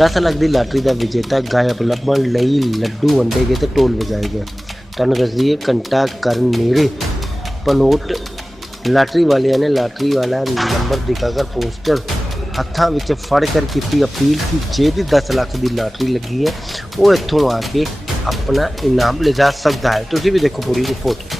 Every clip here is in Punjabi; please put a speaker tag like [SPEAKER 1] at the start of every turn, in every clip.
[SPEAKER 1] 10 ਲੱਖ ਦੀ ਲਾਟਰੀ ਦਾ ਵਿਜੇਤਾ ਗਾਇਬ ਲੱਭਣ ਲਈ ਲੱਡੂ ਵੰਡੇ ਗਏ ਤੇ ਢੋਲ ਵਜਾਏ ਗਏ। ਤੁਹਾਨੂੰ ਦੱਸ ਘੰਟਾ ਕਰਨ ਨੇੜੇ ਪਨੋਟ ਲਾਟਰੀ ਵਾਲਿਆਂ ਨੇ ਲਾਟਰੀ ਵਾਲਾ ਨੰਬਰ ਦਿਖਾकर ਪੋਸਟਰ ਹੱਥਾਂ ਵਿੱਚ ਫੜ ਕਰ ਕੀਤੀ ਅਪੀਲ ਕਿ ਜਿਹਦੀ 10 ਲੱਖ ਦੀ ਲਾਟਰੀ ਲੱਗੀ ਹੈ, ਉਹ ਇੱਥੋਂ ਆ ਕੇ ਆਪਣਾ ਇਨਾਮ ਲਿਜਾ ਸਕਦਾ ਹੈ। ਤੁਸੀਂ ਵੀ ਦੇਖੋ ਪੂਰੀ ਰਿਪੋਰਟ।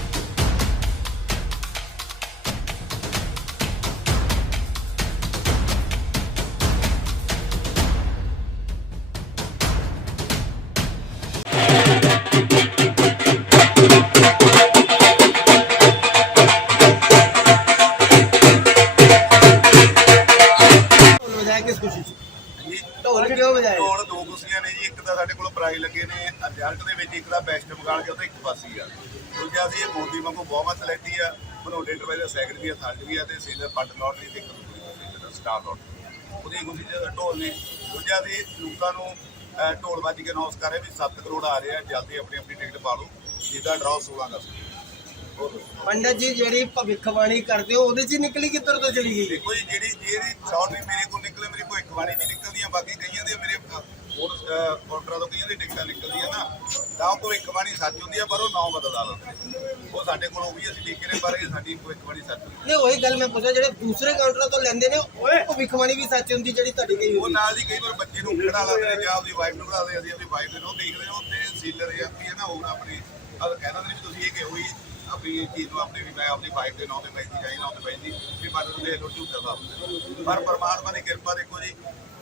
[SPEAKER 2] ਮੋਦੀ ਵਾਂਗੂ ਬਹੁਮਤ ਲੈਤੀ ਆ। ਬਨੋਡੇ ਇੰਟਰਵਾਈਜ਼ ਦਾ ਸੈਕੰਡ ਵੀ ਆ ਥਰਡ ਵੀ ਆ ਤੇ ਸੇਲਰ ਪੱਟ ਲੋਟਰੀ ਦਾ ਸਟਾਰ ਲੋਟਰੀ ਉਹਦੀ ਚ ਢੋਲ ਨੇ। ਦੂਜਾ ਸੀ ਲੋਕਾਂ ਨੂੰ ਢੋਲ ਵੱਜ ਕੇ ਅਨਾਉਂਸ ਕਰ ਰਹੇ ਵੀ 7 ਕਰੋੜ ਆ ਰਹੇ ਜਲਦੀ ਆਪਣੀ ਆਪਣੀ ਟਿਕਟ ਪਾ ਲਓ ਜਿਹਦਾ ਡਰਾਅ 16 ਦਾ।
[SPEAKER 3] ਪੰਡਤ ਜੀ ਜਿਹੜੀ ਭਵਿੱਖਬਾਣੀ ਕਰਦੇ ਹੋ ਉਹਦੇ ਚ ਨਿਕਲੀ ਕਿੱਧਰ ਤੋਂ ਚਲੀ ਗਈ?
[SPEAKER 2] ਦੇਖੋ ਜੀ ਜਿਹੜੀ ਜਿਹੜੀ ਸ਼ਾਰਟ ਵੀ ਮੇਰੇ ਕੋਲ ਨਿਕਲੇ ਮੇਰੀ ਇਕਵਾਣੀ ਨਹੀਂ ਨਿਕਲਦੀਆਂ ਬਾਕੀ ਕਈਆਂ ਦੇ ਮੇਰੇ ਹੋਰ ਕਾਊਂਟਰਾਂ ਤੋਂ ਕਈਆਂ ਦੀ ਟਿਕਟਾਂ ਨਿਕਲਦੀਆਂ ਨਾ। ਤਾਂ ਉਹ ਕੋਈ ਇਕਵਾਣੀ ਸੱਚ ਹੁੰਦੀ ਆ ਪਰ ਉਹ ਨਾਮ ਬਦਲਦਾ ਲੈਂਦੇ ਉਹ ਸਾਡੇ ਕੋਲ ਉਹ ਵੀ ਅਸੀਂ ਠੀਕ ਕਰੇ ਪਰ ਇਹ ਸਾਡੀ ਕੋਈ ਇਕਵਾਣੀ ਸੱਚ ਹੁੰਦੀ
[SPEAKER 3] ਨਹੀਂ ਉਹੀ ਗੱਲ ਮੈਂ ਪੁੱਛਿਆ ਜਿਹੜੇ ਦੂਸਰੇ ਕਾਊਂਟਰਾਂ ਤੋਂ ਲੈਂਦੇ ਨੇ ਉਹ ਭਵਿੱਖਬਾਣੀ ਵੀ ਸੱਚ ਹੁੰਦੀ ਜਿਹੜੀ ਤੁਹਾਡੀ ਗਈ
[SPEAKER 2] ਉਹ ਨਾਲ ਹੀ ਕਈ ਵਾਰ ਬੱਚੇ ਨੂੰ ਖੜਾ ਲਾਉਂਦੇ ਨੇ ਜਾਂ ਆਪਦੀ ਵਾਈਫ ਨੂੰ ਖੜਾ ਦੇ ਅਸੀਂ ਆਪਦੀ ਵਾਈਫ ਦੇ ਨੂੰ ਦੇਖਦੇ ਹਾਂ ਉੱਤੇ ਸੀਲਰ ਜਾਂ ਕੀ ਹੈ ਨਾ ਉਹ ਆਪਣੀ ਅਹ ਕਹਿੰਦਾ ਨਹੀਂ ਵੀ ਤੁਸੀਂ ਇਹ ਕਿ ਹੋਈ ਆਪਣੀ ਚੀਜ਼ ਨੂੰ ਆਪਣੀ ਵੀ ਮੈਂ ਆਪਣੀ ਵਾਈਫ ਦੇ ਨਾਂ ਤੇ ਪੈਂਦੀ ਜਾਈ ਨਾਂ ਤੇ ਪੈਂਦੀ ਵੀ ਨੂੰ ਦੇ ਲੋ ਝੂਠਾ ਸਾਬ ਪਰ ਪਰਮਾਤਮਾ ਦੀ ਕਿਰਪਾ ਦੇਖੋ ਜੀ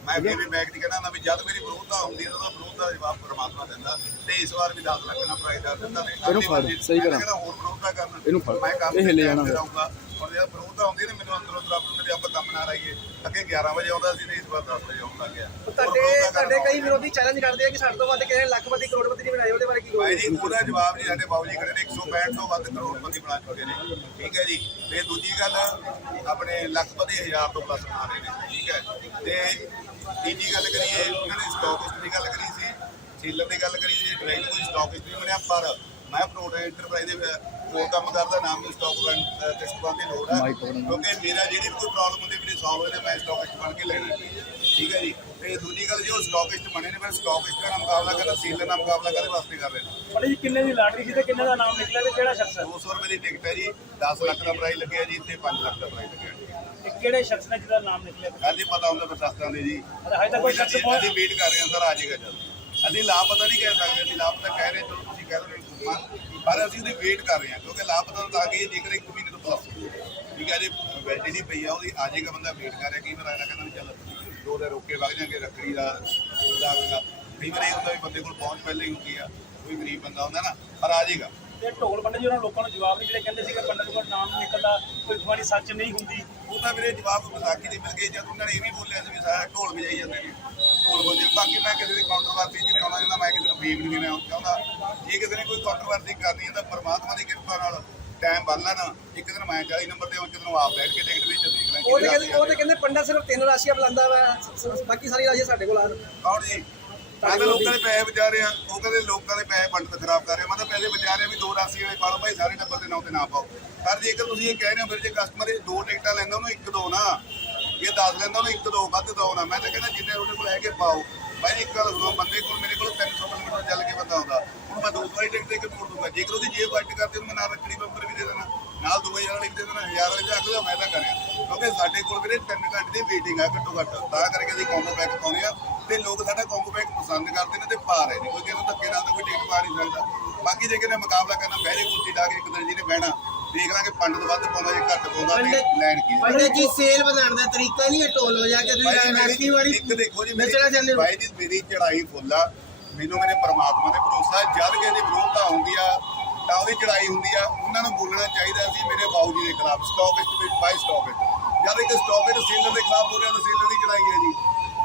[SPEAKER 2] ਮੈਂ ਵੀ ਵੀ ਬੈਗ ਦੀ ਕਹਿੰਦਾ ਨਾ ਵੀ ਜਦ ਮੇਰੀ ਵਿਰੋਧਤਾ ਹੁੰਦੀ ਹੈ ਤਾਂ ਉਹਦਾ ਵਿਰੋਧ ਦਾ ਜਵਾਬ ਪਰਮਾਤਮਾ ਦਿੰਦਾ ਤੇ ਇਸ ਵਾਰ ਵੀ 10 ਲੱਖ ਨਾਲ ਪ੍ਰਾਈਜ਼ ਦਾ ਦਿੰਦਾ ਨੇ।
[SPEAKER 4] ਇਹਨੂੰ ਫੜ, ਸਹੀ ਕਰਾਂ।
[SPEAKER 2] ਕਹਿੰਦਾ ਹੋਰ ਵਿਰੋਧਤਾ ਕਰਨ।
[SPEAKER 4] ਇਹਨੂੰ ਫੜ,
[SPEAKER 2] ਮੈਂ ਕੰਮ
[SPEAKER 4] ਇਹ ਹਿੱਲੇ ਜਾਣਾ
[SPEAKER 2] ਤੇ ਹੁਣ ਜੇ ਵਿਰੋਧਤਾ ਹੁੰਦੀ ਨੇ ਮੈਨੂੰ ਅੰਦਰੋਂ ਆਪਣੇ ਵੀ ਆਪਾਂ ਕੰਮ ਨਾ ਰਹੀਏ ਅੱਗੇ 11 ਵਜੇ ਆਉਂਦਾ ਸੀ ਤੇ ਇਸ ਵਾਰ 10 ਵਜੇ ਆਉਣ ਲੱਗ ਗਿਆ।
[SPEAKER 3] ਤੁਹਾਡੇ ਤੁਹਾਡੇ ਕਈ ਵਿਰੋਧੀ ਚੈਲੰਜ ਕਰਦੇ ਆ ਕਿ ਸਾਡੇ ਤੋਂ ਵੱਧ ਕਿਸੇ ਨੇ ਲੱਖਪਤੀ ਕਰੋੜਪਤੀ ਨਹੀਂ ਬਣਾਏ ਉਹਦੇ ਬਾਰੇ ਕੀ
[SPEAKER 2] ਭਾਈ
[SPEAKER 3] ਕਹੋਗੇ?
[SPEAKER 2] ਜੀ ਉਹਦਾ ਜਵਾਬ ਜੀ ਸਾਡੇ ਬਾਬੂ ਜੀ ਖੜੇ ਨੇ 165 ਤੋਂ ਵੱਧ ਕਰੋੜਪਤੀ ਬਣਾ ਚੁੱਕੇ ਨੇ। ਠੀਕ ਹੈ ਜੀ। ਤੇ ਦੂਜੀ ਗੱਲ ਆਪਣੇ ਲੱਖਪਤੀ ਹਜ਼ਾਰ ਤੋਂ ਪਲੱਸ ਬਣਾ ਰਹੇ ਨੇ। ਠੀਕ ਹੈ। ਤੇ ਤੀਜੀ ਗੱਲ ਕਰੀਏ ਉਹਨਾਂ ਨੇ ਸਟਾਕ ਦੀ ਗੱਲ ਕਰੀ ਸੀ। ਸੀਲਰ ਦੀ ਗੱਲ ਕਰੀ ਸੀ ਡਰਾਈਵ ਕੋਈ ਸਟਾਕ ਨਹੀਂ ਬਣਿਆ ਪਰ ਮੈਂ ਪ੍ਰੋਡ ਐਂਟਰਪ੍ਰਾਈਜ਼ ਦੇ ਕੋਲ ਕੰਮ ਕਰਦਾ ਨਾਮ ਨੂੰ ਸਟਾਕ ਲਿਸਟ ਬਣ ਦੀ ਲੋੜ ਹੈ ਕਿਉਂਕਿ ਮੇਰਾ ਜਿਹੜੀ ਵੀ ਕੋਈ ਪ੍ਰੋਬਲਮ ਹੁੰਦੀ ਮੇਰੀ ਸੋਲਵ ਹੋਏ ਮੈਂ ਸਟਾਕ ਲਿਸਟ ਬਣ ਕੇ ਲੈਣਾ ਠੀਕ ਹੈ ਜੀ? ਤੇ ਦੂਜੀ ਗੱਲ ਜੇ ਉਹ ਸਟਾਕ ਲਿਸਟ ਬਣੇ ਨੇ ਫਿਰ ਸਟਾਕ ਲਿਸਟ ਦਾ ਮੁਕਾਬਲਾ ਕਰਨਾ ਸੀਲਰ ਨਾਲ ਮੁਕਾਬਲਾ ਕਰਦੇ ਵਾਸਤੇ ਕਰ ਰਹੇ ਨੇ
[SPEAKER 5] ਬੜੇ ਜੀ ਕਿੰਨੇ ਦੀ ਲਾਟਰੀ ਸੀ ਤੇ ਕਿੰਨੇ ਦਾ ਨਾਮ ਨਿਕਲਿਆ ਤੇ ਕਿਹੜਾ ਸ਼ਖਸ ਹੈ
[SPEAKER 2] 200 ਰੁਪਏ ਦੀ ਟਿਕਟ ਹੈ ਜੀ। 10 ਲੱਖ ਦਾ ਪ੍ਰਾਈਜ਼ ਲੱਗਿਆ ਜੀ ਤੇ 5 ਲੱਖ ਦਾ ਪ੍ਰਾਈਜ਼ ਲੱਗਿਆ
[SPEAKER 5] ਤੇ ਕਿਹੜੇ ਸ਼ਖਸ ਨੇ ਜਿਹਦਾ ਨਾਮ ਨਿਕਲਿਆ?
[SPEAKER 2] ਹਾਂਜੀ ਪਤਾ ਹੁੰਦਾ ਫਿਰ ਦੱਸ ਦਿੰਦੇ ਜੀ।
[SPEAKER 5] ਹਜੇ ਤੱਕ ਕੋਈ ਸ਼ਖਸ ਪਹੁੰਚ
[SPEAKER 2] ਅਸੀਂ ਵੇਟ ਕਰ ਰਹੇ ਹਾਂ ਸਰ ਆ ਜਾਏਗਾ ਜਲਦੀ ਅਸੀਂ ਲਾਪਤਾ ਨਹੀਂ ਕਹਿ ਸਕਦੇ ਅਸੀਂ ਲਾਪਤਾ ਕਹਿ ਰਹੇ ਚਲੋ ਤੁਸੀਂ ਕਹਿ ਰਹੇ ਹੋ ਪਰ ਅਸੀਂ ਉਹਦੀ ਵੇਟ ਕਰ ਰਹੇ ਹਾਂ ਕਿਉਂਕਿ ਲਾਪਤਾ ਤਾਂ ਆ ਗਈ ਜੇਕਰ ਇੱਕ ਮਹੀਨੇ ਤੋਂ ਪਲੱਸ ਠੀਕ ਹੈ ਜੀ ਵੈਲਿਡਿਟੀ ਪਈ ਆ ਉਹਦੀ ਆ ਜਾਏਗਾ ਬੰਦਾ ਵੇਟ ਕਰ ਰਿਹਾ। ਕਈ ਵਾਰ ਅਗਲਾ ਕਹਿੰਦਾ ਵੀ ਚੱਲ ਦੋ ਦੇ ਰੋਕੇ ਵਗ ਜਾਾਂਗੇ ਰੱਖੜੀ ਦਾ ਉਹਦਾ ਅਗਲਾ ਕਈ ਵਾਰ ਇਹ ਹੁੰਦਾ ਵੀ ਬੰਦੇ ਕੋਲ ਪਹੁੰਚ ਪਹਿਲਾਂ ਹੀ ਹੁੰਦੀ ਆ ਕੋਈ ਗਰੀਬ ਬੰਦਾ ਹੁੰਦਾ ਨਾ ਪਰ ਆ ਜਾਏਗਾ।
[SPEAKER 5] ਤੇ ਢੋਲ ਪੰਡਤ ਜੀ ਉਹਨਾਂ ਲੋਕਾਂ ਨੂੰ ਜਵਾਬ ਨਹੀਂ ਜਿਹੜੇ ਕਹਿੰਦੇ ਸੀ ਕਿ ਪੰਡਤ ਕੋਲ ਨਾਮ ਨਹੀਂ ਨਿਕਲਦਾ ਕੋਈ ਤੁਹਾਡੀ ਸੱਚ ਨਹੀਂ ਹੁੰਦੀ।
[SPEAKER 2] ਉਹ ਤਾਂ ਮੇਰੇ ਜਵਾਬ ਵਿਸਾਖੀ ਦੇ ਮਿਲ ਗਏ ਜਦ ਉਹਨਾਂ ਨੇ ਇਹ ਵੀ ਬੋਲਿਆ ਸੀ ਵੀ ਸਾਰਾ ਢੋਲ ਵਜਾਈ ਜਾਂਦੇ ਨੇ। ਢੋਲ ਵਜੇ ਬਾਕੀ ਮੈਂ ਕਿਸੇ ਦੀ ਕਾਉਂਟਰਵਰਸੀ ਚ ਨਹੀਂ ਆਉਣਾ ਚਾਹੁੰਦਾ ਮੈਂ ਕਿਸੇ ਨੂੰ ਫੇਮ ਨਹੀਂ ਦੇਣਾ ਚਾਹੁੰਦਾ। ਜੇ ਕਿਸੇ ਨੇ ਕੋਈ ਕਾਉਂਟਰਵਰਸੀ ਕਰਨੀ ਹੈ ਤਾਂ ਪਰਮਾਤਮਾ ਦੀ ਕਿਰਪਾ ਨਾਲ ਟਾਈਮ ਬੰਨ ਲੈਣਾ। ਇੱਕ ਦਿਨ ਮੈਂ 40 ਨੰਬਰ ਤੇ ਇੱਕ ਦਿਨ ਉਹ ਆਪ ਬੈਠ ਕੇ ਟਿਕਟ ਵਿੱਚ ਦੇਖ ਲਾਂ
[SPEAKER 3] ਉਹ ਕਹਿੰਦੇ ਉਹ ਤੇ ਕਹਿੰਦੇ ਪੰਡਤ ਸਿਰਫ ਤਿੰਨ ਰਾਸ਼ੀਆਂ ਬੁਲਾਉਂਦਾ ਵਾ। ਬਾਕੀ ਸਾਰੀ ਰਾਸ਼ੀਆਂ ਸਾਡੇ ਕੋਲ ਆਣ
[SPEAKER 2] ਕੌਣ ਜੀ? ਮੈਂ ਤਾਂ ਲੋਕਾਂ ਦੇ ਪੈਸੇ ਬਚਾ ਰਿਹਾ। ਉਹ ਕਹਿੰਦੇ ਲੋਕਾਂ ਦੇ ਪੈਸੇ ਪੰਡਤ ਖਰਾਬ ਕਰ ਰਿਹਾ। ਮੈਂ ਤਾਂ ਪੈਸੇ ਬਚਾ ਰਿਹਾ ਵੀ ਦੋ ਰਾਸੀ ਵਾਲੇ ਪਾ ਲਓ ਭਾਈ ਸਾਰੇ ਨੰਬਰ ਦੇ ਨਾਂ ਤੇ ਨਾ ਪਾਓ। ਪਰ ਜੇਕਰ ਤੁਸੀਂ ਇਹ ਕਹਿ ਰਹੇ ਹੋ ਫਿਰ ਜੇ ਕਸਟਮਰ ਇਹ ਦੋ ਟਿਕਟਾਂ ਲੈਂਦਾ ਉਹਨੂੰ ਇੱਕ ਦੋ ਨਾ। ਇਹ ਦੱਸ ਲੈਂਦਾ ਉਹਨੂੰ ਇੱਕ ਦੋ ਵੱਧ ਦੋ ਨਾ। ਮੈਂ ਤਾਂ ਕਹਿੰਦਾ ਜਿੰਨੇ ਉਹਦੇ ਕੋਲ ਹੈਗੇ ਪਾਓ। ਮੈਂ ਇੱਕ ਗੱਲ ਸੁਣੋ, ਬੰਦੇ ਕੋਲ, ਮੇਰੇ ਕੋਲ 300 ਕਿਲੋਮੀਟਰ ਚੱਲ ਕੇ ਬੰਦਾ ਆਉਂਦਾ। ਹੁਣ ਮੈਂ ਦੋ ਵਾਰੀ ਟਿਕਟ ਇੱਕ ਮੋੜ ਦੂੰਗਾ। ਜੇਕਰ ਉਹਦੀ ਜੇਬ ਵੱਟ ਕਰਦੇ ਉਹਨੂੰ ਮੈਂ ਨਾਲ ਰੱਖੜੀ ਬੰਪਰ ਵੀ ਦੇ ਦੇਣਾ। ਨਾਲ ਦੋ ਹਜ਼ਾਰ ਵਾਲੀ ਵੀ ਦੇ ਦੇਣਾ, ਹਜ਼ਾਰ ਵਾਲੀ ਰੱਖ ਅਗਲਾ ਮੈਂ ਤਾਂ ਕਰਿਆ। ਕਿਉਂਕਿ ਸਾਡੇ ਕੋਲ ਵੀਰੇ 3 ਘੰਟੇ ਦੀ ਵੇਟਿੰਗ ਆ, ਘੱਟੋ ਘੱਟ। ਤਾਂ ਕਰਕੇ ਅਸੀਂ ਕੰਬੋ ਪੈਕ ਪਾਉਂਦੇ ਆ ਤੇ ਲੋਕ ਸਾਡਾ ਕੰਬੋ ਪੈਕ ਪਸੰਦ ਕਰਦੇ ਨੇ ਤੇ ਪਾ ਰਹੇ ਨੇ। ਕੋਈ ਕਹਿੰਦਾ ਧੱਕੇ ਨਾਲ ਤਾਂ ਕੋਈ ਟਿਕਟ ਪਾ ਨਹੀਂ ਸਕਦਾ। ਬਾਕੀ ਜੇ ਕਿਨੇ ਮੁਕਾਬਲਾ ਕਰਨਾ ਬਹਿਰੇ ਕੁਰਸੀ ਢਾ ਕੇ ਇੱਕ ਦਰਜੀ ਨੇ ਬਹਿਣਾ। ਦੇਖ ਲਾਂਗੇ ਪੰਡਤ ਵੱਧ ਪਾਉਂਦਾ ਜੇ ਘੱਟ ਪਾਉਂਦਾ ਤੇ ਲੈਣ ਕੀ
[SPEAKER 3] ਪੰਡਤ ਜੀ ਸੇਲ ਵਧਾਉਣ ਦਾ ਤਰੀਕਾ ਨਹੀਂ ਹੈ ਢੋਲ ਵਜਾ ਕੇ
[SPEAKER 2] ਭਾਈ
[SPEAKER 3] ਤੁਸੀਂ
[SPEAKER 2] ਜੀ,
[SPEAKER 3] ਐਮਐਸਪੀ ਵਾਲੀ
[SPEAKER 2] ਇੱਕ ਦੇਖੋ ਜੀ ਮੇਰੀ-
[SPEAKER 3] ਚਾਹੁੰਦੇ ਹੋ।
[SPEAKER 2] ਭਾਈ ਜੀ ਮੇਰੀ ਚੜਾਈ ਫੁੱਲ ਆ। ਮੈਨੂੰ ਮੇਰੇ ਪਰਮਾਤਮਾ ਤੇ ਭਰੋਸਾ ਹੈ। ਜਦ ਕਿ ਇਹਦੀ ਵਿਰੋਧਤਾ ਹੁੰਦੀ ਆ ਤਾਂ ਉਹਦੀ ਚੜਾਈ ਹੁੰਦੀ ਆ। ਉਹਨਾਂ ਨੂੰ ਬੋਲਣਾ ਚਾਹੀਦਾ ਸੀ ਮੇਰੇ ਬਾਊ ਜੀ ਦੇ ਖਿਲਾਫ ਸਟਾਕ ਵਿੱਚ ਬਾਈ ਸਟਾਕ ਵਿੱਚ। ਜਦ ਇੱਕ ਸਟਾਕ ਵਿੱਚ ਸੇਲਰ ਦੇ ਖਿਲਾਫ ਹੋ ਰਿਹਾ ਤਾਂ ਸੇਲਰ ਦੀ ਚੜਾਈ ਹੈ ਜੀ।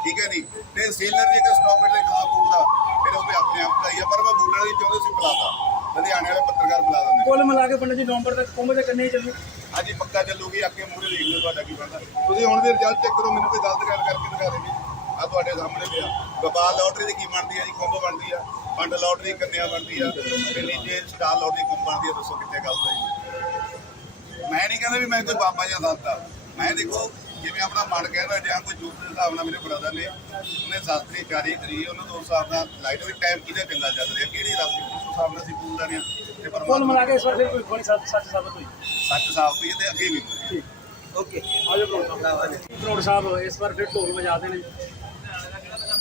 [SPEAKER 2] ਠੀਕ ਹੈ ਜੀ? ਤੇ ਸੇਲਰ ਜੇਕਰ ਸਟਾਕ ਦੇ ਖਿਲਾਫ ਬੋਲਦਾ ਫਿਰ ਉਹ ਤੇ ਆਪਣੇ ਆਪ ਚੜਾਈ ਆ ਪਰ ਮੈਂ ਬੋਲਣਾ ਨਹੀਂ ਚਾਹੁੰਦਾ ਸੀ ਬੁਲਾਤਾ ਲੁਧਿਆਣੇ ਵਾਲੇ ਪੱਤਰਕਾਰ ਬੁਲਾ ਦਿੰਦੇ
[SPEAKER 5] ਕੁੱਲ ਮਿਲਾ ਕੇ ਪੰਡਤ ਜੀ ਨਵੰਬਰ ਤੱਕ ਕੁੰਭ ਦੇ ਕੰਨੇ ਚੱਲੂ।
[SPEAKER 2] ਅੱਜ ਹੀ ਪੱਕਾ ਚੱਲੂਗੀ ਅੱਗੇ ਮੂਰੇ ਦੇਖ ਲਓ ਤੁਹਾਡਾ ਕੀ ਬਣਦਾ। ਤੁਸੀਂ ਹੁਣ ਦੇ ਰਿਜ਼ਲਟ ਚੈੱਕ ਕਰੋ ਮੈਨੂੰ ਕੋਈ ਗਲਤ ਗੱਲ ਕਰਕੇ ਦਿਖਾ ਦੇ ਜੀ। ਆ ਤੁਹਾਡੇ ਸਾਹਮਣੇ ਪਿਆ। ਗੋਪਾਲ ਲੋਟਰੀ ਦੀ ਕੀ ਬਣਦੀ ਹੈ ਜੀ? ਕੁੰਭ ਬਣਦੀ ਆ। ਪੰਡ ਲੋਟਰੀ ਕੰਨਿਆ ਬਣਦੀ ਆ। ਤੇ ਨੀਚੇ ਸਟਾਰ ਲੋਟਰੀ ਕੁੰਭ ਬਣਦੀ ਆ। ਦੱਸੋ ਕਿੱਥੇ ਗਲਤ ਹੈ ਜੀ ਮੈਂ ਨਹੀਂ ਕਹਿੰਦਾ ਵੀ ਮੈਂ ਕੋਈ ਬਾਬਾ ਜਾਂ ਦੱਸਦਾ ਮੈਂ ਦੇਖੋ ਜਿਵੇਂ ਆਪਣਾ ਮਨ ਕਹਿੰਦਾ ਜਾਂ ਕੋਈ ਜੂਸ ਦੇ ਹਿਸਾਬ ਨਾਲ ਮੇਰੇ ਬ੍ਰਦਰ ਨੇ ਉਹਨੇ ਸ਼ਾਸਤਰੀ ਜਾਰੀ ਕਰੀ ਉਹਨਾਂ ਤੋਂ ਉਸ ਹਿਸਾਬ ਨਾਲ ਲਾਈਟ ਵੀ ਟਾਈਮ ਕਿਹਦਾ ਚੰਗਾ ਚੱਲ ਰਿਹਾ? ਕਿਹੜੀ ਰਾਸੀ? ਹਿਸਾਬ ਨਾਲ ਅਸੀਂ ਬੋਲਦਾ ਰਹੇ ਹਾਂ ਤੇ
[SPEAKER 5] ਕੁੱਲ ਮਿਲਾ
[SPEAKER 2] ਪਰਮਾਤਮਾ
[SPEAKER 5] ਕੇ ਇਸ ਵਾਰ ਫਿਰ ਕੋਈ ਖੋਣੀ ਸੱਚ ਸੱਚ ਸਾਬਤ ਹੋਈ?
[SPEAKER 2] ਸੱਚ ਸਾਫ਼ ਹੋਈ ਤੇ ਅੱਗੇ ਵੀ।
[SPEAKER 3] ਓਕੇ।
[SPEAKER 5] ਆਜੋ ਕਰੋੜ ਸਾਹਿਬ ਇਸ ਵਾਰ ਫਿਰ ਢੋਲ ਵਜਾਦੇ ਨੇ।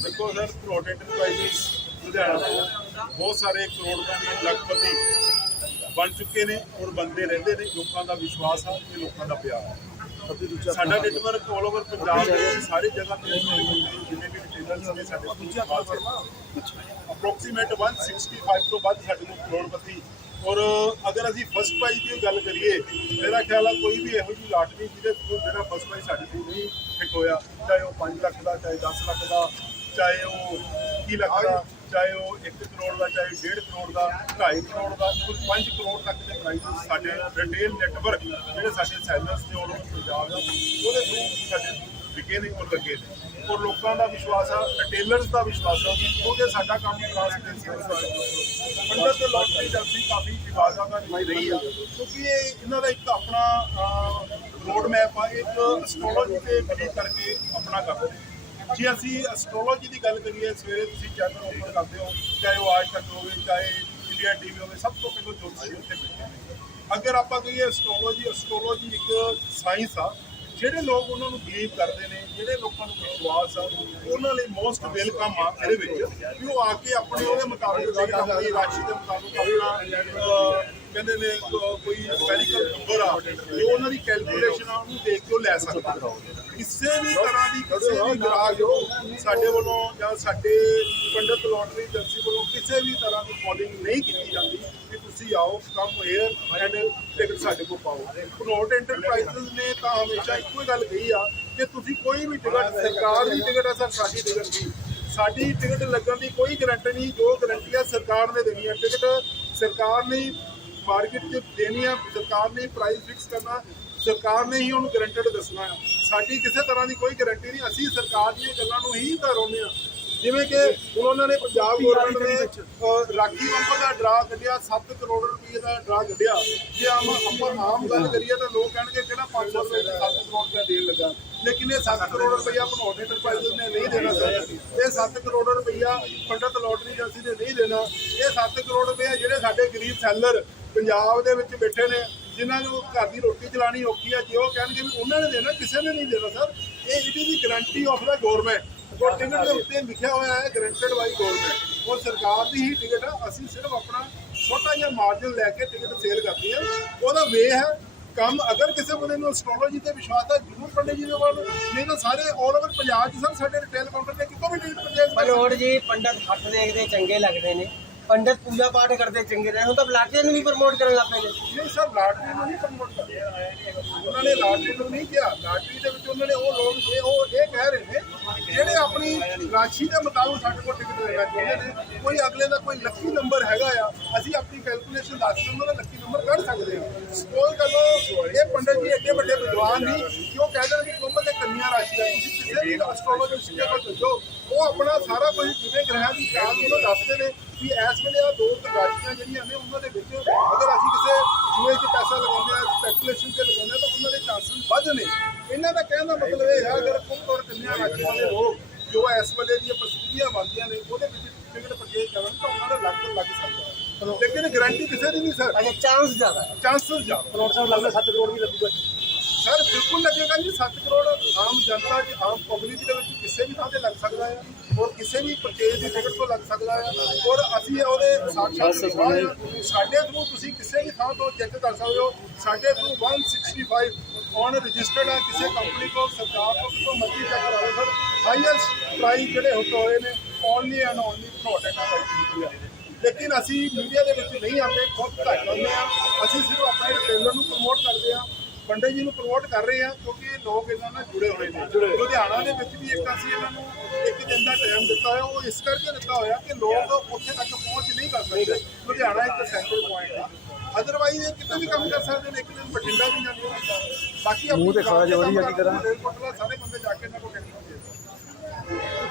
[SPEAKER 4] ਦੇਖੋ ਸਰ ਪ੍ਰੋਟ ਐਂਟਰਪ੍ਰਾਈਜ਼ਸ ਲੁਧਿਆਣਾ ਤੋਂ ਬਹੁਤ ਸਾਰੇ ਕਰੋੜਪਤੀ ਲੱਖਪਤੀ ਬਣ ਚੁੱਕੇ ਨੇ ਔਰ ਬੰਦੇ ਰਹਿੰਦੇ ਨੇ। ਲੋਕਾਂ ਦਾ ਵਿਸ਼ਵਾਸ ਆ ਤੇ ਲੋਕਾਂ ਦਾ ਪਿਆਰ ਆ। ਸਾਡਾ ਨੈਟਵਰਕ ਆਲ ਓਵਰ ਪੰਜਾਬ ਦੇ ਸਾਰੀ ਜਗ੍ਹਾ ਤੇ ਜਿੰਨੇ ਵੀ ਰਿਟੇਲਰਸ ਨੇ ਸਾਡੇ ਅਪਰੋਕਸੀਮੇਟ 165 ਤੋਂ ਵੱਧ ਸਾਡੇ ਕੋਲ ਕਰੋੜਪਤੀ। ਔਰ ਅਗਰ ਅਸੀਂ ਫਸਟ ਪ੍ਰਾਈਜ਼ ਦੀ ਗੱਲ ਕਰੀਏ, ਮੇਰਾ ਖਿਆਲ ਆ ਕੋਈ ਵੀ ਇਹੋ ਜਿਹੀ ਲਾਟ ਨਹੀਂ ਜਿਹਦੇ ਕੋਲ ਜਿਹੜਾ ਫਸਟ ਪ੍ਰਾਈਜ਼ ਸਾਡੇ ਕੋਲ ਨਹੀਂ ਫਿੱਟ ਹੋਇਆ, ਚਾਹੇ ਉਹ 5 ਲੱਖ ਦਾ, ਚਾਹੇ 10 ਲੱਖ ਦਾ, ਚਾਹੇ ਉਹ 21 ਲੱਖ ਦਾ, ਚਾਹੇ ਉਹ 1 ਕਰੋੜ ਦਾ, ਚਾਹੇ 1.5 ਕਰੋੜ ਦਾ 2.5 ਕਰੋੜ ਦਾ ਕੁੱਲ 5 ਕਰੋੜ ਤੱਕ ਦੇ ਪ੍ਰਾਈਜ਼ ਸਾਡੇ ਰਿਟੇਲ ਨੈਟਵਰਕ ਜਿਹੜੇ ਸਾਡੇ ਸੈਲਰਸ ਨੇ, ਔਰ ਪੰਜਾਬ ਦਾ, ਉਹਦੇ ਥਰੂ ਸਾਡੇ ਵਿਕੇ ਨਹੀਂ ਔਰ ਲੱਗੇ ਨੇ। ਉਹ ਲੋਕਾਂ ਦਾ ਵਿਸ਼ਵਾਸ ਆ ਰਿਟੇਲਰਸ ਦਾ ਵਿਸ਼ਵਾਸ ਆ ਕਿਉਂਕਿ ਸਾਡਾ ਕੰਮ ਟ੍ਰਾਂਸਪੇਰੈਂਸੀ ਪੰਡਤ ਤੇ ਲੋਟਰੀ ਏਜੰਸੀ ਕਾਫੀ ਵਿਵਾਦਾਂ ਦਾ ਨਿਭਾਈ ਰਹੀ ਆ। ਕਿਉਂਕਿ ਇਹ ਇਹਨਾਂ ਦਾ ਇੱਕ ਆਪਣਾ ਰੋਡ ਮੈਪ ਆ, ਇੱਕ ਐਸਟ੍ਰੋਲੋਜੀ ਤੇ ਬਲੀਵ ਕਰਕੇ ਆਪਣਾ ਕਰਦੇ ਜੇ ਅਸੀਂ ਐਸਟ੍ਰੋਲੋਜੀ ਦੀ ਗੱਲ ਕਰੀਏ, ਸਵੇਰੇ ਤੁਸੀਂ ਚੈਨਲ ਓਪਨ ਕਰਦੇ ਹੋ, ਚਾਹੇ ਉਹ ਆਜ ਤੱਕ ਹੋਵੇ, ਚਾਹੇ ਇੰਡੀਆ ਟੀਵੀ ਹੋਵੇ, ਸਭ ਤੋਂ ਪਹਿਲਾਂ ਜੋਤਸ਼ੀ ਉੱਤੇ ਬੈਠੇ ਨੇ। ਅਗਰ ਆਪਾਂ ਕਹੀਏ ਐਸਟ੍ਰੋਲੋਜੀ ਐਸਟ੍ਰੋਲੋਜੀ ਇੱਕ ਸਾਇੰਸ ਆ ਜਿਹੜੇ ਲੋਕ ਉਹਨਾਂ ਨੂੰ ਬਲੀਵ ਕਰਦੇ ਨੇ, ਜਿਹੜੇ ਲੋਕਾਂ ਨੂੰ ਵਿਸ਼ਵਾਸ ਆ, ਉਹਨਾਂ ਲਈ ਮੋਸਟ ਵੈਲਕਮ ਆ ਇਹਦੇ ਵਿੱਚ ਵੀ ਉਹ ਆ ਕੇ ਆਪਣੇ ਉਹਦੇ ਮੁਤਾਬਿਕ ਜਿਹੜੀ ਆਪਣੀ ਰਾਸ਼ੀ ਦੇ ਮੁਤਾਬਿਕ ਆਪਣਾ ਕਹਿੰਦੇ ਨੇ ਕੋਈ ਮੈਡੀਕਲ ਨੰਬਰ ਆ, ਜੋ ਉਹਨਾਂ ਦੀ ਕੈਲਕੂਲੇਸ਼ਨ ਆ, ਉਹਨੂੰ ਦੇਖ ਕੇ ਉਹ ਲੈ ਸਕਦਾ। ਕਿਸੇ ਵੀ ਤਰ੍ਹਾਂ ਦੀ ਕਿਸੇ ਵੀ ਗ੍ਰਾਹਕ ਨੂੰ ਸਾਡੇ ਵੱਲੋਂ ਜਾਂ ਸਾਡੇ ਪੰਡਤ ਲੋਟਰੀ ਏਜੰਸੀ ਵੱਲੋਂ ਕਿਸੇ ਵੀ ਤਰ੍ਹਾਂ ਦੀ ਕਾਲਿੰਗ ਨਹੀਂ ਕੀਤੀ ਜਾਂਦੀ। ਤੁਸੀਂ ਆਓ, ਕਮ ਹੇਅਰ ਐਂਡ ਟਿਕਟ ਸਾਡੇ ਕੋਲ ਪਾਓ। ਪ੍ਰੋਟ ਐਂਟਰਪ੍ਰਾਈਜ਼ਸ ਨੇ ਤਾਂ ਹਮੇਸ਼ਾ ਇੱਕੋ ਹੀ ਗੱਲ ਕਹੀ ਆ ਕਿ ਤੁਸੀਂ ਕੋਈ ਵੀ ਟਿਕਟ ਸਰਕਾਰ ਦੀ ਟਿਕਟ ਆ, ਸਰ, ਸਾਡੀ ਟਿਕਟ ਨਹੀਂ। ਸਾਡੀ ਟਿਕਟ ਲੱਗਣ ਦੀ ਕੋਈ ਗਰੰਟੀ ਨਹੀਂ, ਜੋ ਗਰੰਟੀ ਆ ਸਰਕਾਰ ਨੇ ਦੇਣੀ ਆ ਟਿਕਟ ਸਰਕਾਰ ਨੇ ਮਾਰਕੀਟ 'ਚ ਦੇਣੀ ਆ, ਸਰਕਾਰ ਨੇ ਪ੍ਰਾਈਸ ਫਿਕਸ ਕਰਨਾ, ਸਰਕਾਰ ਨੇ ਹੀ ਉਹਨੂੰ ਗਰੰਟਡ ਦੱਸਣਾ ਆ। ਸਾਡੀ ਕਿਸੇ ਤਰ੍ਹਾਂ ਦੀ ਕੋਈ ਗਰੰਟੀ ਨਹੀਂ, ਅਸੀਂ ਸਰਕਾਰ ਦੀਆਂ ਗੱਲਾਂ ਨੂੰ ਹੀ ਧਰੋਨੇ ਆ। ਜਿਵੇਂ ਕਿ ਹੁਣ ਉਹਨਾਂ ਨੇ ਪੰਜਾਬ ਗਵਰਨਮੈਂਟ ਨੇ ਰਾਖੀ ਬੰਪਰ ਦਾ ਡਰਾ ਕੱਢਿਆ 7 ਕਰੋੜ ਰੁਪਏ ਦਾ ਡਰਾ ਕੱਢਿਆ। ਜੇ ਆਮ ਆਪਾਂ ਆਮ ਗੱਲ ਕਰੀਏ ਤਾਂ ਲੋਕ ਕਹਿਣਗੇ ਕਿਹੜਾ 500 ਰੁਪਏ ਦਾ 7 ਕਰੋੜ ਰੁਪਏ ਦੇਣ ਲੱਗਾ। ਲੇਕਿਨ ਇਹ 7 ਕਰੋੜ ਰੁਪਇਆ ਬਣਾਉਣੇ ਐਂਟਰਪ੍ਰਾਈਜ਼ ਨੇ ਨਹੀਂ ਦੇਣਾ ਸਰ। ਇਹ 7 ਕਰੋੜ ਰੁਪਇਆ ਪੰਡਤ ਲੋਟਰੀ ਏਜੰਸੀ ਨੇ ਨਹੀਂ ਦੇਣਾ। ਇਹ 7 ਕਰੋੜ ਰੁਪਇਆ ਜਿਹੜੇ ਸਾਡੇ ਗਰੀਬ ਸੈਲਰ ਪੰਜਾਬ ਦੇ ਵਿੱਚ ਬੈਠੇ ਨੇ ਜਿਨ੍ਹਾਂ ਨੂੰ ਘਰ ਦੀ ਰੋਟੀ ਚਲਾਣੀ ਔਖੀ ਆ ਜੇ ਉਹ ਕਹਿਣਗੇ ਵੀ ਉਹਨਾਂ ਨੇ ਦੇਣਾ ਕਿਸੇ ਨੇ ਨਹੀਂ ਦੇਣਾ ਸਰ। ਇਹ it is the guarantee of the government ਉਹ ਟਿਕਟ ਦੇ ਉੱਤੇ ਲਿਖਿਆ ਹੋਇਆ ਹੈ ਗਰੰਟਡ ਬਾਈ ਗਵਰਨਮੈਂਟ ਉਹ ਸਰਕਾਰ ਦੀ ਹੀ ਟਿਕਟ ਆ ਅਸੀਂ ਸਿਰਫ ਆਪਣਾ ਛੋਟਾ ਜਿਹਾ ਮਾਰਜਨ ਲੈ ਕੇ ਟਿਕਟ ਸੇਲ ਕਰਦੇ ਹਾਂ। ਉਹਦਾ ਵੇ ਹੈ ਕੰਮ ਅਗਰ ਕਿਸੇ ਬੰਦੇ ਨੂੰ ਐਸਟ੍ਰੋਲੋਜੀ ਤੇ ਵਿਸ਼ਵਾਸ ਹੈ ਜ਼ਰੂਰ ਪੰਡਿਤ ਜੀ ਦੇ ਕੋਲ ਨਹੀਂ ਤਾਂ ਸਾਰੇ ਆਲ ਓਵਰ ਪੰਜਾਬ 'ਚ ਸਰ ਸਾਡੇ ਰਿਟੇਲ ਕਾਊਂਟਰ ਤੇ ਕਿਤੋਂ ਵੀ ਟਿਕਟ ਪਰਚੇਸ
[SPEAKER 3] ਪਨੋੜ ਜੀ ਪੰਡਤ ਹੱਥ ਦੇਖਦੇ ਚੰਗੇ ਲੱਗਦੇ ਨੇ। ਪੰਡਤ ਪੂਜਾ ਪਾਠ ਕਰਦੇ ਚੰਗੇ ਨੇ। ਹੁਣ ਤਾਂ ਬਲਾਟੀਆਂ ਨੂੰ ਵੀ ਪ੍ਰਮੋਟ ਕਰਨ ਲੱਗ ਪਏ ਨੇ।
[SPEAKER 2] ਨਹੀਂ ਸਰ ਲਾਟਰੀ ਨੂੰ ਨਹੀਂ ਪ੍ਰਮੋਟ ਕਰਦੇ। ਉਹਨਾਂ ਨੇ ਲਾਟਰੀ ਨੂੰ ਨਹੀਂ ਕਿਹਾ। ਲਾਟਰੀ ਦੇ ਵਿੱਚ ਉਹਨਾਂ ਨੇ ਉਹ ਲੋਕ ਇਹ ਉਹ ਇਹ ਕਹਿ ਰਹੇ ਨੇ ਰਾਸ਼ੀ ਦੇ ਮੁਤਾਬਕ ਸਾਡੇ ਕੋਲ ਟਿਕਟ ਲੈਣਾ ਚਾਹੁੰਦੇ ਨੇ ਕੋਈ ਅਗਲੇ ਦਾ ਕੋਈ ਲੱਕੀ ਨੰਬਰ ਹੈਗਾ ਆ, ਅਸੀਂ ਆਪਣੀ ਕੈਲਕੂਲੇਸ਼ਨ ਦੱਸ ਕੇ ਉਹਨਾਂ ਦਾ ਲੱਕੀ ਨੰਬਰ ਕੱਢ ਸਕਦੇ ਹਾਂ। ਸਪੋਜ਼ ਕਰ ਇਹ ਪੰਡਤ ਜੀ ਐਡੇ ਵੱਡੇ ਵਿਦਵਾਨ ਨਹੀਂ ਕਿ ਉਹ ਕਹਿ ਦੇਣ ਕਿ ਕੁੰਭ ਤੇ ਕੰਨਿਆ ਰਾਸ਼ੀ ਦਾ ਤੁਸੀਂ ਕਿਸੇ ਵੀ ਐਸਟ੍ਰੋਲੋਜਿਸਟ ਦੇ ਕੋਲ ਦੱਸੋ ਉਹ ਆਪਣਾ ਸਾਰਾ ਕੁਝ ਜਿਵੇਂ ਗ੍ਰਹਿਾਂ ਦੀ ਚਾਲ ਉਹਨੂੰ ਦੱਸਦੇ ਨੇ ਕਿ ਇਸ ਵੇਲੇ ਆ ਦੋ ਰਾਸ਼ੀਆਂ ਜਿਹੜੀਆਂ ਨੇ ਉਹਨਾਂ ਦੇ ਵਿੱਚ ਅਗਰ ਅਸੀਂ ਕਿਸੇ ਜੂਏ 'ਚ ਪੈਸਾ ਲਗਾਉਂਦੇ ਆ ਸਪੈਕੂਲੇਸ਼ਨ 'ਤੇ ਲਗਾਉਂਦੇ ਆ ਤਾਂ ਉਹਨਾਂ ਦੇ ਚਾਂਸਸ ਵੱਧ ਨੇ। ਇਹਨਾਂ ਦਾ ਕਹਿਣ ਦਾ ਮਤਲਬ ਇਹ ਹੈ, ਅਗਰ ਕੁੰਭ ਔਰ ਕੰਨਿਆ ਰਾਸ਼ੀ ਵਾਲੇ ਲੋਕ ਜੋ ਇਸ ਵੇਲੇ ਦੀਆਂ ਪ੍ਰਸਥਿਤੀਆਂ ਬਣਦੀਆਂ ਨੇ ਉਹਦੇ ਵਿੱਚ ਟਿਕਟ ਪਰਚੇਜ ਕਰਨ ਤਾਂ ਉਹਨਾਂ ਦਾ ਲੱਗ ਲੱਗ ਸਕਦਾ ਲੇਕਿਨ ਗਾਰੰਟੀ ਕਿਸੇ ਦੀ ਨਹੀਂ ਸਰ
[SPEAKER 3] ਅਜੇ ਚਾਂਸ ਜ਼ਿਆਦਾ ਹੈ।
[SPEAKER 2] ਚਾਂਸਸ ਜ਼ਿਆਦਾ।
[SPEAKER 5] ਕਰੋੜ ਸਾਹਿਬ ਲੱਗਦਾ 7 ਕਰੋੜ ਵੀ ਲੱਗੂਗਾ।
[SPEAKER 2] ਸਰ ਬਿਲਕੁਲ ਲੱਗੇਗਾ ਜੀ 7 ਕਰੋੜ ਆਮ ਜਨਤਾ ਦੀ ਆਮ ਪਬਲਿਕ ਦੇ ਵਿੱਚ ਕਿਸੇ ਵੀ ਥਾਂ ਤੇ ਲੱਗ ਸਕਦਾ ਹੈ ਔਰ ਕਿਸੇ ਵੀ ਪਰਚੇਜ ਦੀ ਟਿਕਟ ਤੋਂ ਲੱਗ ਸਕਦਾ ਹੈ ਔਰ ਅਸੀਂ ਉਹਦੇ ਸਾਖਸ਼ਾਤ ਹਾਂ। ਸਾਡੇ ਥਰੂ ਤੁਸੀਂ ਕਿਸੇ ਵੀ ਥਾਂ ਤੋਂ ਚੈੱਕ ਕਰ ਸਕਦੇ ਹੋ ਸਾਡੇ ਥਰੂ 165 ਔਨ ਰਜਿਸਟਰਡ ਹੈ ਕਿਸੇ ਕੰਪਨੀ ਕੋਲ ਸਰਕਾਰ ਤੋਂ ਕਿਤੋਂ ਮਰਜ਼ੀ ਚੈੱਕ ਸਰ ਹਾਈਐਸਟ ਪ੍ਰਾਈਸ ਜਿਹੜੇ ਹੁੰਦੇ ਹੋਏ ਨੇ ਓਨਲੀ ਐਂਡ ਓਨਲੀ ਪ੍ਰੋਡਕਟ ਲੇਕਿਨ ਅਸੀਂ ਮੀਡੀਆ ਦੇ ਵਿੱਚ ਨਹੀਂ ਆਉਂਦੇ ਖੁਦ ਘੱਟ ਆਉਂਦੇ ਆ ਅਸੀਂ ਸਿਰਫ ਆਪਣੇ ਰਿਟੇਲਰ ਨੂੰ ਪ੍ਰਮੋਟ ਕਰਦੇ ਆ ਪੰਡਤ ਜੀ ਨੂੰ ਪ੍ਰਮੋਟ ਕਰ ਰਹੇ ਆ ਕਿਉਂਕਿ ਲੋਕ ਇਹਨਾਂ ਨਾਲ ਜੁੜੇ ਹੋਏ ਨੇ। ਲੁਧਿਆਣਾ ਦੇ ਵਿੱਚ ਵੀ ਇੱਕ ਅਸੀਂ ਇਹਨਾਂ ਨੂੰ ਇੱਕ ਦਿਨ ਦਾ ਟਾਈਮ ਦਿੱਤਾ ਹੈ ਉਹ ਇਸ ਕਰਕੇ ਦਿੱਤਾ ਹੋਇਆ ਕਿ ਲੋਕ ਉੱਥੇ ਤੱਕ ਪਹੁੰਚ ਨਹੀਂ ਕਰ ਸਕਦੇ। ਲੁਧਿਆਣਾ ਇੱਕ ਸੈਂਟਰਲ ਪੁਆਇੰਟ ਆ। ਅਦਰਵਾਈਜ਼ ਇਹ ਕਿਤੇ ਵੀ ਕੰਮ ਕਰ ਸਕਦੇ ਨੇ ਇੱਕ ਦਿਨ ਬਠਿੰਡਾ ਵੀ ਜਾਂਦੇ ਬਾਕੀ ਆਪਣੀ ਖਾਜ ਹੋ ਰਹੀ ਕੀ ਕਰਾਂ? ਸਾਰੇ ਬੰਦੇ ਜਾ ਕੇ ਇਹਨਾਂ ਕੋਲ ਟੈਕਨੋਲੋਜੀ